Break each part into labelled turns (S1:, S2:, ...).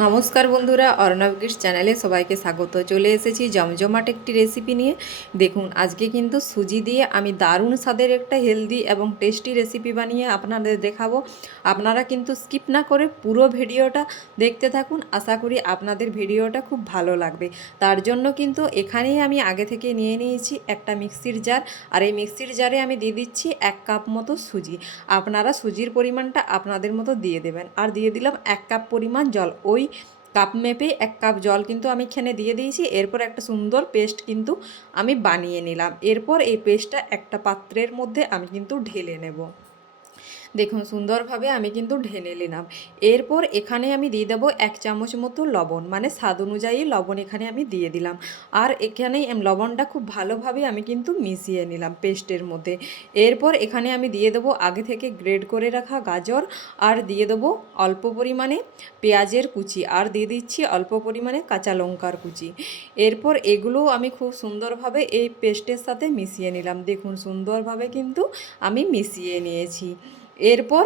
S1: নমস্কার বন্ধুরা, অর্ণব কিস চ্যানেলে সবাইকে স্বাগত। চলে এসেছি জমজমাট একটি রেসিপি নিয়ে। দেখুন, আজকে কিন্তু সুজি দিয়ে আমি দারুণ স্বাদের একটা হেলদি এবং টেস্টি রেসিপি বানিয়ে আপনাদের দেখাবো। আপনারা কিন্তু স্কিপ না করে পুরো ভিডিওটা দেখতে থাকুন। আশা করি আপনাদের ভিডিওটা খুব ভালো লাগবে। তার জন্য কিন্তু এখানেই আমি আগে থেকে নিয়ে নিয়েছি একটা মিক্সির জার আর এই মিক্সির জারে আমি দিয়ে দিচ্ছি এক কাপ মতো সুজি। আপনারা সুজির পরিমাণটা আপনাদের মতো দিয়ে দেবেন। আর দিয়ে দিলাম এক কাপ পরিমাণ জল। ওই কাপ মেপে এক কাপ জল কিন্তু আমি এখানে দিয়ে দিয়েছি। এরপর একটা সুন্দর পেস্ট কিন্তু আমি বানিয়ে নিলাম। এরপর এই পেস্টটা একটা পাত্রের মধ্যে আমি কিন্তু ঢেলে নেব। দেখুন, সুন্দরভাবে আমি কিন্তু ঢেলে নিলাম। এরপর এখানে আমি দিয়ে দেবো এক চামচ মতো লবণ মানে স্বাদ অনুযায়ী লবণ এখানে আমি দিয়ে দিলাম। আর এখানে লবণটা খুব ভালোভাবে আমি কিন্তু মিশিয়ে নিলাম পেস্টের মধ্যে। এরপর এখানে আমি দিয়ে দেবো আগে থেকে গ্রেড করে রাখা গাজর, আর দিয়ে দেবো অল্প পরিমাণে পেঁয়াজের কুচি, আর দিয়ে দিচ্ছি অল্প পরিমাণে কাঁচা লঙ্কার কুচি। এরপর এগুলো আমি খুব সুন্দরভাবে এই পেস্টের সাথে মিশিয়ে নিলাম। দেখুন, সুন্দরভাবে কিন্তু আমি মিশিয়ে নিয়েছি। এরপর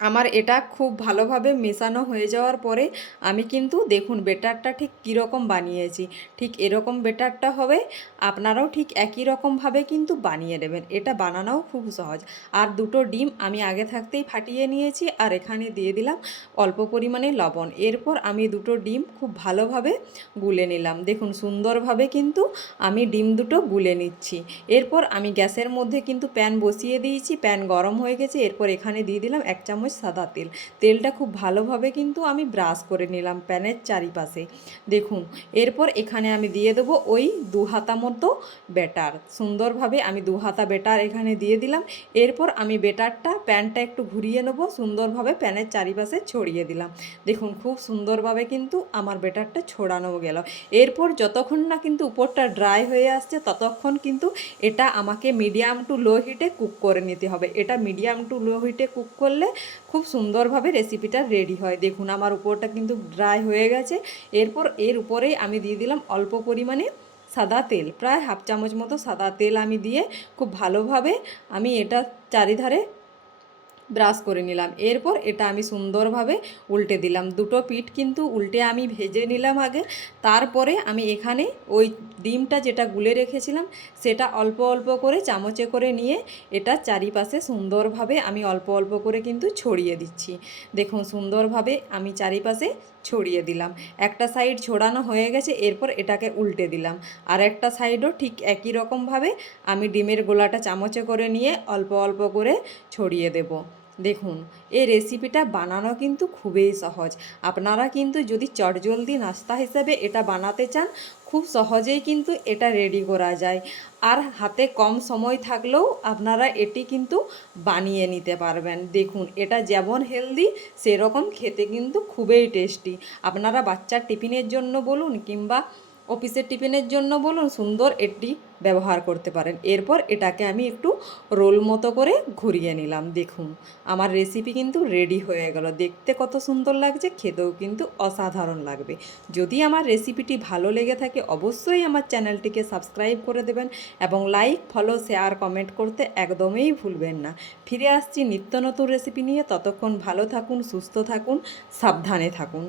S1: আমার এটা খুব ভালোভাবে মেশানো হয়ে যাওয়ার পরে আমি কিন্তু দেখুন বেটারটা ঠিক কীরকম বানিয়েছি। ঠিক এরকম বেটারটা হবে, আপনারাও ঠিক একই রকমভাবে কিন্তু বানিয়ে নেবেন। এটা বানানোও খুব সহজ। আর দুটো ডিম আমি আগে থাকতেই ফাটিয়ে নিয়েছি আর এখানে দিয়ে দিলাম অল্প পরিমাণে লবণ। এরপর আমি দুটো ডিম খুব ভালোভাবে গুলে নিলাম। দেখুন সুন্দরভাবে কিন্তু আমি ডিম দুটো গুলে নিচ্ছি। এরপর আমি গ্যাসের মধ্যে কিন্তু প্যান বসিয়ে দিয়েছি। প্যান গরম হয়ে গেছে। এরপর এখানে দিয়ে দিলাম এক চামচ সাদা তেল। তেলটা খুব ভালোভাবে কিন্তু আমি ব্রাশ করে নিলাম প্যানের চারিপাশে। দেখুন, এরপর এখানে আমি দিয়ে দেবো ওই দু হাতা মতো বেটার সুন্দরভাবে আমি দু হাতা এখানে দিয়ে দিলাম। এরপর আমি বেটারটা প্যানটা একটু ঘুরিয়ে নেব, সুন্দরভাবে প্যানের চারিপাশে ছড়িয়ে দিলাম। দেখুন, খুব সুন্দরভাবে কিন্তু আমার বেটারটা ছড়ানো গেল। এরপর যতক্ষণ না কিন্তু উপরটা ড্রাই হয়ে আসছে, ততক্ষণ কিন্তু এটা আমাকে মিডিয়াম টু লো হিটে কুক করে নিতে হবে। এটা মিডিয়াম টু লো হিটে কুক করলে খুব সুন্দরভাবে রেসিপিটা রেডি হয়। দেখুন, আমার উপরটা কিন্তু ড্রাই হয়ে গেছে। এরপর এর উপরেই আমি দিয়ে দিলাম অল্প পরিমাণে সাদা তেল। প্রায় হাফ চামচ মতো সাদা তেল আমি দিয়ে খুব ভালোভাবে আমি এটা চারিধারে ব্রাশ করে নিলাম। এরপর এটা আমি সুন্দরভাবে উল্টে দিলাম। দুটো পিঠ কিন্তু উল্টে আমি ভেজে নিলাম আগে। তারপরে আমি এখানে ওই ডিমটা যেটা গুলে রেখেছিলাম, সেটা অল্প অল্প করে চামচে করে নিয়ে এটা চারিপাশে সুন্দরভাবে আমি অল্প অল্প করে কিন্তু ছড়িয়ে দিচ্ছি। দেখুন, সুন্দরভাবে আমি চারিপাশে ছড়িয়ে দিলাম। একটা সাইড ছড়ানো হয়ে গেছে, এরপর এটাকে উল্টে দিলাম। আর একটা সাইডও ঠিক একই রকমভাবে আমি ডিমের গোলাটা চামচে করে নিয়ে অল্প অল্প করে ছড়িয়ে দেব। দেখুন, এই রেসিপিটা বানানো কিন্তু খুবই সহজ। আপনারা কিন্তু যদি চটজলদি নাস্তা হিসেবে এটা বানাতে চান, খুব সহজেই কিন্তু এটা রেডি করা যায়। আর হাতে কম সময় থাকলেও আপনারা এটি কিন্তু বানিয়ে নিতে পারবেন। দেখুন, এটা যেমন হেলদি সেরকম খেতে কিন্তু খুবই টেস্টি আপনারা বাচ্চার টিফিনের জন্য বলুন কিংবা অফিসের টিফিনের জন্য বলুন, সুন্দর এটি ব্যবহার করতে পারেন। এরপর এটাকে আমি একটু রোল মতো করে ঘুরিয়ে নিলাম, দেখুন। আমার রেসিপি কিন্তু রেডি হয়ে গেল। দেখতে কত সুন্দর লাগছে, খেতেও কিন্তু অসাধারণ লাগবে। যদি আমার রেসিপিটি ভালো লেগে থাকে, অবশ্যই আমার চ্যানেলটিকে সাবস্ক্রাইব করে দেবেন এবং লাইক ফলো শেয়ার কমেন্ট করতে একদমই ভুলবেন না। ফিরে আসছি নিত্য নতুন রেসিপি নিয়ে। ততক্ষণ ভালো থাকুন, সুস্থ থাকুন, সাবধানে থাকুন।